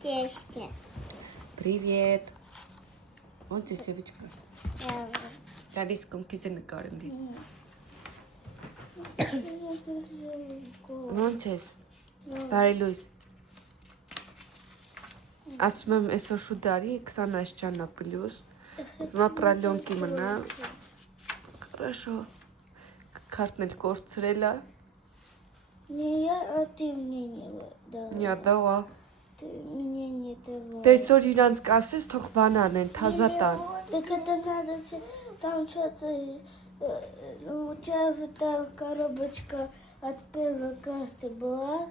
тесте. Привет. Ոնց է Սևիչկա։ Браво. Գալիս կոմքիզը նկարեմ դի։ Ոնց ես։ Բարի լույս։ Ասում եմ այսօր շուտ դարի 20 աշճանա պլյուս։ Ուզում եմ պրալյոնկի մնա։ Хорошо. Քարտն էլ կորցրել է։ А ты мне не дала. Не отдала։ Ты мне не давала. Դե այսօր իրանց կասես թող բան անեն, թազա տան։ Так это надо, там что-то, у тебя вот та коробочка от первой карты была?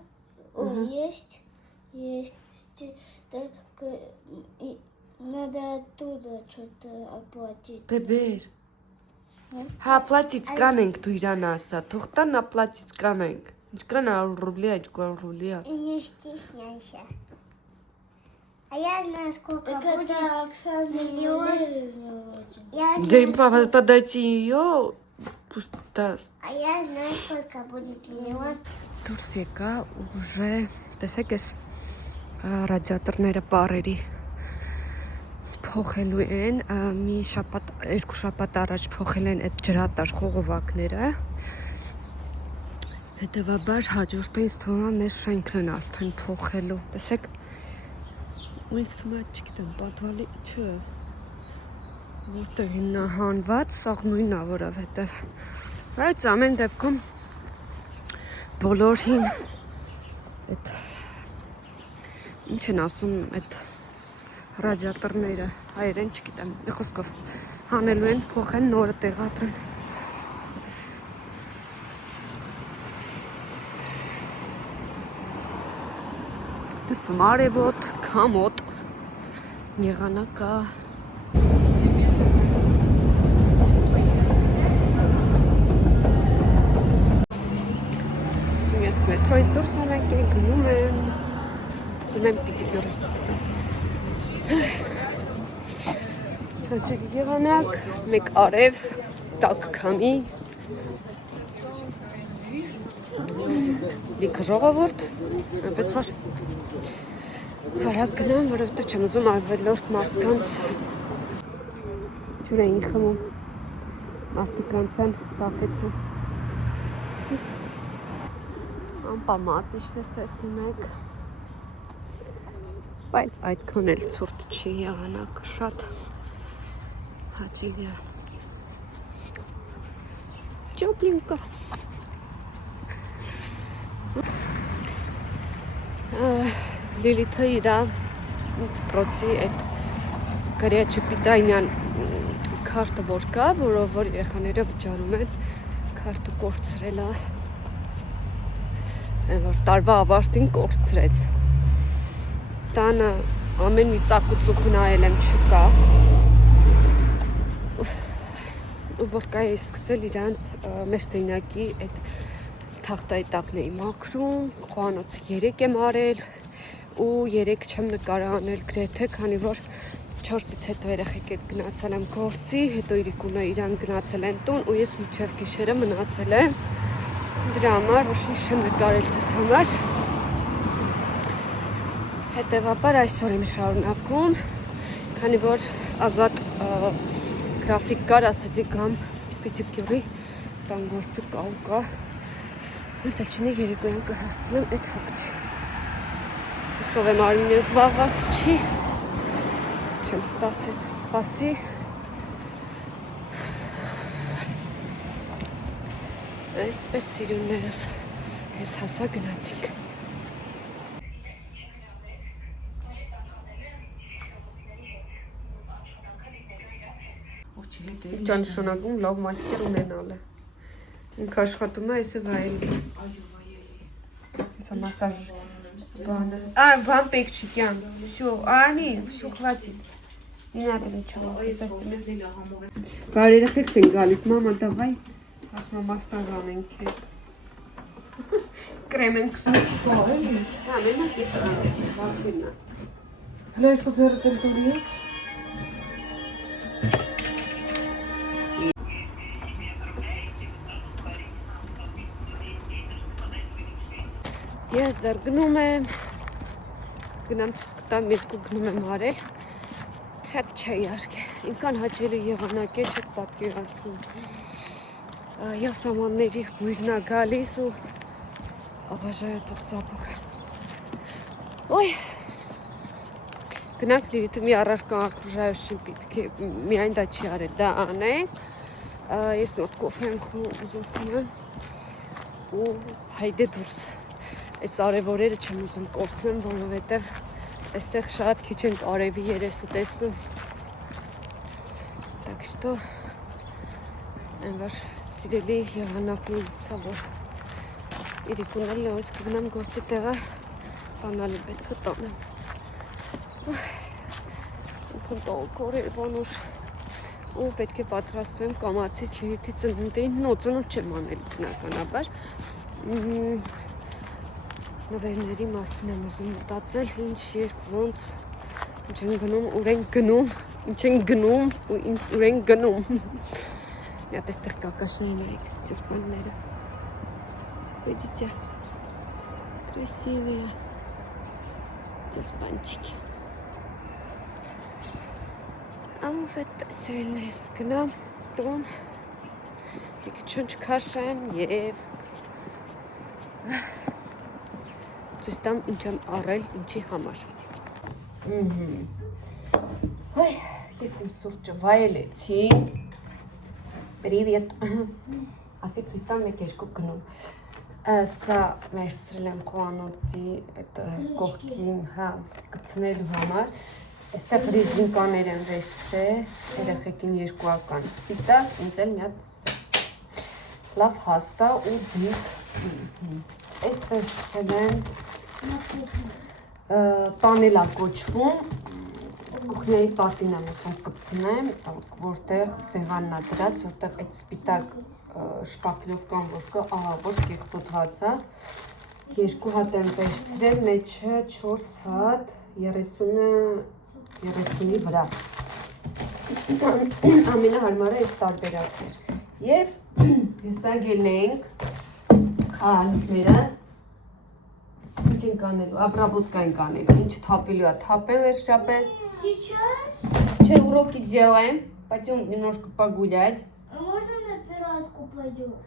О, есть? Есть. Так, надо оттуда что-то оплатить. Դե բեր։ Հա, պլատից կանենք դու իրան ասա, թող տան պլատից կանենք։ Ինչքան 100 ռուբլի, 200 ռուբլի։ И не стесняйся. А я знаю, сколько так будет это Оксана миллион. Да им подойти ее, пусть даст. А я знаю, сколько будет миллион. Դուրս եկա ուժե, տեսեք ես ռադիատորները բարերի փոխելու են, մի շաբաթ, երկու շաբաթ առաջ փոխել են այդ ջրատար խողովակները։ Հետևաբար հաջորդը ինձ թվում է մեր շենքն են արդեն փոխելու։ Տեսեք, ու ինձ թվում է չգիտեմ, պատվալի չէ։ Որտեղ իննա հանված, սաղ նույնն է որովհետև։ Բայց ամեն դեպքում բոլորին այդ ինչ են ասում այդ ռադիատորները հայերեն չգիտեմ, մի խոսքով հանելու են, փոխեն, նորը տեղադրեն։ Տեսում արևոտ, քամոտ եղանակ կա։ Ես մետրոյից դուրս անենք ենք, գնում եմ պիտի գյորի։ Հաճելի եղանակ, մեկ արև, տակ քամի, լիքը ժողովուրդ, այնպես որ հարակ գնամ, որովհետև չեմ ուզում արվելորդ մարդկանց ջուր էին խմում, մարդկանցան, բախեցան։ Անպամած իշպես տեսնում եք, բայց այդքան էլ ցուրտ չի եղանակը շատ հաճելի է։ Ճոպլինկա։ Լիլիթը իրա դպրոցի այդ գրիաչը պիտայնյան քարտը որ կա, որով որ երեխաները վճարում են, քարտը կորցրել է, որ տարվա ավարտին կորցրեց։ Տանը ամեն մի ծակուցուկ նայել եմ չկա, ու որ կա է սկսել իրանց մեր սեյնակի այդ թախտայի տակն էի մաքրում, խոհանոցը 3 եմ արել, ու 3 չեմ նկարանել գրեթե, քանի որ 4-ից հետո երեխեք հետ գնացել եմ գործի, հետո իրիկունը իրան գնացել են տուն, ու ես մինչև գիշերը մնացել եմ, դրա համար, որ ինչ չեմ նկարել ձեզ համար։ Հետևաբար այսօր եմ շարունակում, քանի որ ազատ գրաֆիկ կար, ասեցի գամ պիտի գյորի, տան գործը կա ու կա, հենց էլ չնի երեկոյան կհասցնեմ այդ հոգճի։ Ուսով եմ Արմինը զբաղված չի, չեմ սպասի։ Այսպես սիրուններս, ես հասա գնացինք։ Ճանշանակում լավ մաստեր ունենալ է։ Ինք աշխատում է այսը վայելի։ Այսը մասաժ բանը։ Բան պեք չի կյան։ Всё, Արմին, всё, хватит։ Не надо ничего, Բարի երեխեքս են գալիս, մամա, давай, ասում եմ մասաժ անենք քեզ։ Կրեմ եմ քսում։ Հա, մենակ ես բախինա։ Հլա ես ձեռդ եմ տուրից։ Ես դեռ գնում եմ, կգնամ ցույց կտամ, երկու գնում եմ արել։ Շատ չէ իհարկե։ Ինքան հաճելի եղանակ է, չեք պատկերացնում։ Յասամանների հույրն է գալիս ու обожаю этот запах։ Ой։ Գնանք Լիլիթը մի առարկա окружающим պետք է միայն դա չի արել, դա անենք։ Ես մոտ կոֆե եմ ուզում խմեմ ու հայդե դուրս։ Այս արևորերը չեմ ուզում կորցնեմ, որովհետև այստեղ շատ քիչ են արևի երեսը տեսնում։ Так что այն որ սիրելի եղանակներից է, որ իրիկուն էլ նորից կգնամ գործի տեղը բանալի պետք է տանեմ։ Ինքն տոլքորեր բանուր ու պետք է պատրաստվեմ կամացից Լիլիթի ծնունդին, նո ծնունդ չեմ անել բնականաբար։ Նվերների մասին եմ ուզում մտածել, ինչ, երբ, ոնց, ինչ են գնում, ուր են գնում, ինչ են գնում ու ուր են գնում։ Մի հատ էստեղ կակաշնային նայեք, տյուլպանները։ Видите? Красивые тюльпанчики. Ամուվետ սելն ես գնամ տուն, եկի չունչ կաշեմ և ցույց տամ ինչ եմ առել, ինչի համար։ Ես իմ սուրճը վայելեցի։ Привет։ Ասի ցույց տամ մեկ երկու գնում։ Սա վերցրել եմ խոհանոցի այդ կողքին, գցնելու համար։ Այստեղ ռեզինկաներ եմ վերցրել, երեխեքին երկուական սպիտակ, ինձ էլ մի հատ սև։ Լավ հաստա ու դիք։ Այդ վերցրել եմ պանելա կոչվում, կուխնյայի պատին եմ ուզում կպցնեմ, որտեղ սեղանն է դրած, որտեղ այդ սպիտակ շպակլովկան որ կա, ահա որ կեղտոտված է։ Երկու հատ եմ վերցրել, մեջը 4 հատ 30-ի վրա։ Ամենահարմարը այս տարբերակն էր։ Եվ հեսագել ենք խաղալիքները, ինչ ենք անելու, обработка ենք անելու, ինչ թապելու է, թապեմ վերջապես։ Չէ, уроки делаем, пойдем немножко погулять. Можно на пиратку пойдем?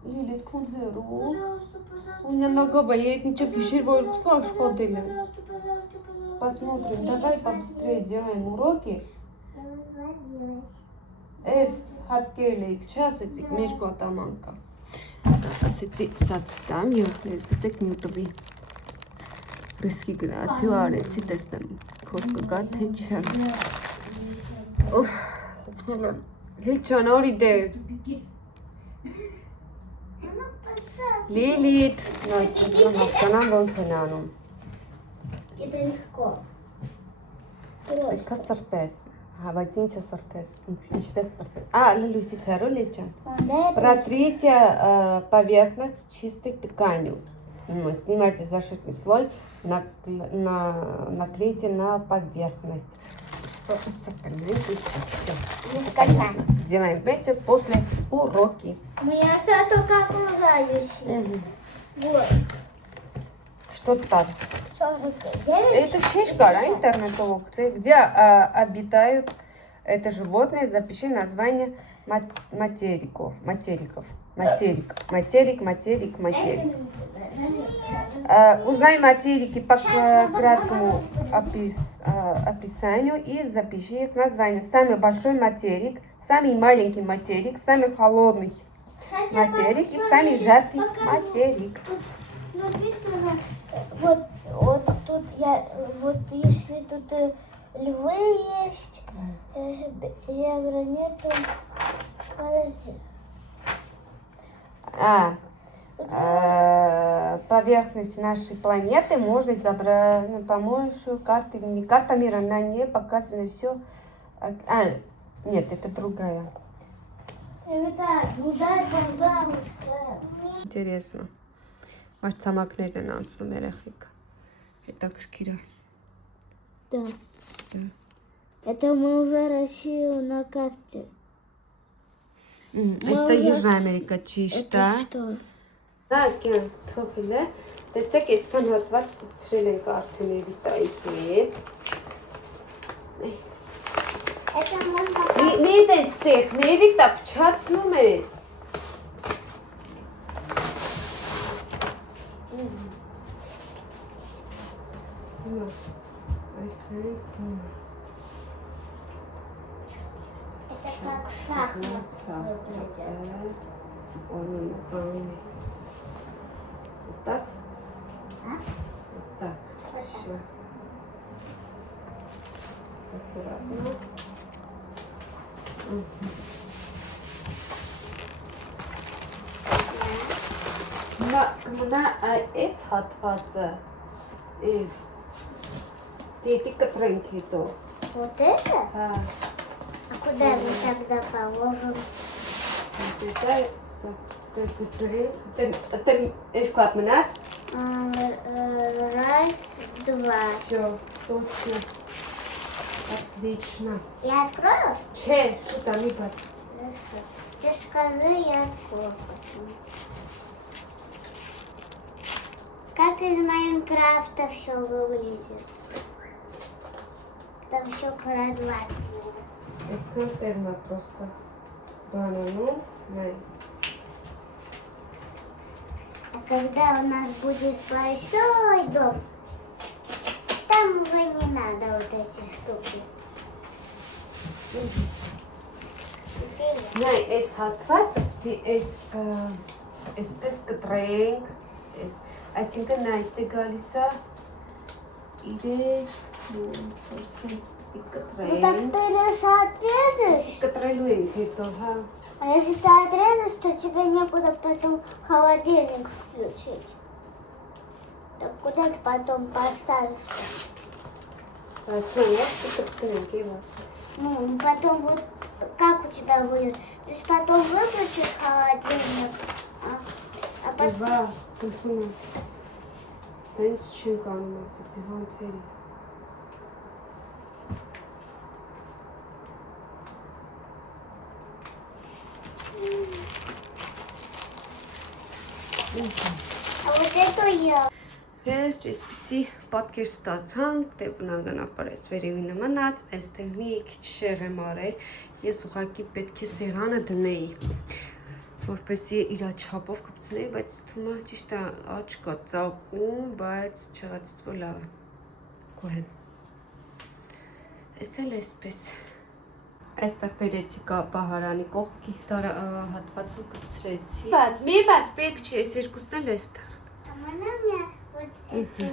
Լիլիթ քուն հերու։ Пожалуйста, пожалуйста. У меня нога болит, я ничего пиши, вот саш ходили. Пожалуйста, пожалуйста, пожалуйста. Посмотрим, давай побыстрее делаем уроки. Հացկերելեիք, չի ասեցիք, մեջկո ատամանքա։ Ասեցի սած տամ, եղնես գծեք նյուտվի։ Ռիսկի գրացի ու արեցի, տեսնեմ, քոր կգա, թե չէ։ Ուֆ, Լիլիթ օրի դե։ Լիլիթ, նայսիդում հասկանամ ոնց են անում։ Это легко. Սրկա սրպես, հավայց ինչը սրպես, ինչպես սրպես։ Լուսից հեռու Լիլիթ ջան։ Протрите поверхность чистой тканью. Снимайте зашитый слой, наклейте на поверхность. Что остальное делаем вместе после уроки. У меня осталось только окружающие. Вот. Что там? 49. Это шишка, да, интернетовок, где обитают это животные, запиши название материков. Материк. Узнай материки по краткому описанию и запиши их название. Самый большой материк, самый маленький материк, самый холодный материк и самый жаркий материк. Тут написано, вот тут вот если тут львы есть, зебра нету, подожди. Поверхность нашей планеты можно изобразить с помощью карты мира. На ней показано все. Нет, это другая. Интересно. Может, самокнеты на сумерехика. Это кшкира. Да. Это мы уже Россию на карте. Это Южная Америка, чисто. Это что? Кен թողել է, Տեսեք, այսքան հատված գցրել ենք արդեն Էվիտայի հետ։ Это можно... Մի դեցեք, մի Էվիտա փչացնում է։ Это как шахмат. Вот так? А? Вот так. Все. Аккуратно. Կմնա այս հատվածը դետի կտրենք հետո։ Вот это? Հա, А куда мы тогда положим? դետա կտրենք, դեմ երկու հատ մնաց։ Раз, два. Всё, точно. Отлично. Я открою? Չէ, շուտա մի բաց։ Хорошо. Ты скажи, я открою. Как из Майнкрафта все выглядит. Там все квадрат. Այսքան տերն է պրոստը բանանում, նայ։ А когда у нас будет большой дом, там уже не надо вот эти штуки. Նայ, այս հատվածը այսպես կտրենք, այսինքն նա այստեղ գալիս է 3, 4 Ну так ты лишь отрежешь, կտրելու ենք հետո, հա։ а если ты отрежешь, то тебе некуда потом холодильник включить. Так куда ты потом поставишь? Այսքան ես կտրցնենք, Եվա։ Ну, потом вот как у тебя будет? То есть потом выключишь холодильник, а потом... Եվա, կնդվում եմ։ Տենց չեմ կանում ասեցի, համպերի։ А вот эту я. Հենց այսպիսի պատկեր ստացանք, դե բնականաբար այս վերևինը մնաց, այստեղ մի քիչ շեղ եմ արել, ես ուղղակի պետք է սեղանը դնեի, որպեսզի իր չափով կպցնեի, բայց թվում է ճիշտ է աճ կա ծակում, բայց չեղածից որ լավ է, կոհեմ, այս էլ այսպես, այստեղ բերեցի պահարանի կողքի հատվածում կծրեցի, բայց պետք չի, այս երկուսն էլ այստեղ, А можно мне вот эту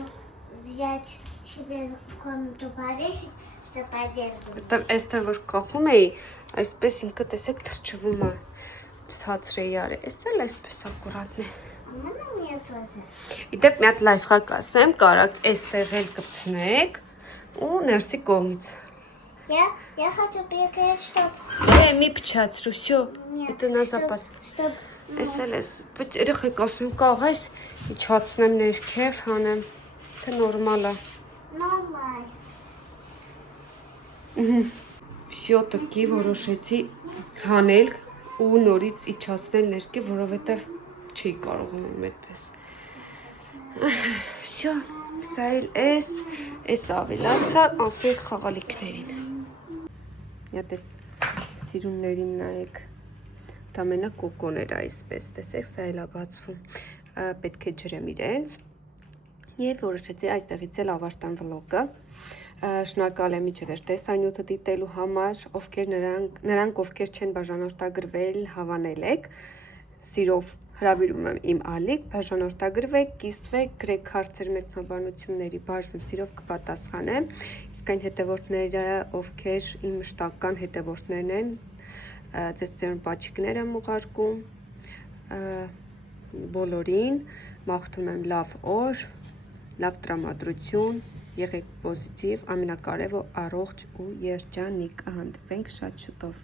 взять себе в комнату повесить, чтобы одежду? Որտեվ այստեղ որ կախում էի, այսպես ինքը տեսեք թրջվում է, ցածր էի արել, այս էլ այսպես ակուրատնն է։ А можно мне тоже? Իդեպ մի հատ լայֆխակ ասեմ, կարաք այստեղ էլ կպցնեք ու ներսի կողմից։ Я хочу перекрыть, чтоб... Չէ, մի փչացրու, всё, Нет, это на запас։ Чтоб... Այս էլ էս, բայց երեխեք ասեմ կարող ես իջացնեմ ներքև, հանեմ, թե նորմալ է։ Нормально. Всё, տկի որոշեցի հանել ու նորից իջացնել ներքև, որովհետև չի կարողանում այդպես։ Всё, սա էլ էս ավելացա, անցնենք խաղալիքներին։ Յատես սիրուններին նայեք։ Դա մենակ կոկոներ է այսպես, տեսեք, սա էլ է բացվում։ Պետք է ջրեմ իրենց։ Եվ որոշեցի այստեղից էլ ավարտեմ վլոգը։ Շնորհակալ եմ իջևեր տեսանյութը դիտելու համար, նրանք ովքեր չեն բաժանորդագրվել, հավանել եք, սիրով հրավիրում եմ իմ ալիք, բաժանորդագրվեք, կիսվեք, գրեք հարցեր մեկնաբանությունների բաժնում, սիրով կպատասխանեմ, իսկ այն հետևորդները, ովքեր իմ մշտական հետևորդներն են, ձեզ ձեր պաչիկներ եմ ուղարկում, բոլորին մաղթում եմ լավ օր, լավ տրամադրություն, եղեք պոզիտիվ, ամենակարևոր առողջ ու երջանիկ, կհանդիպենք շատ շուտով։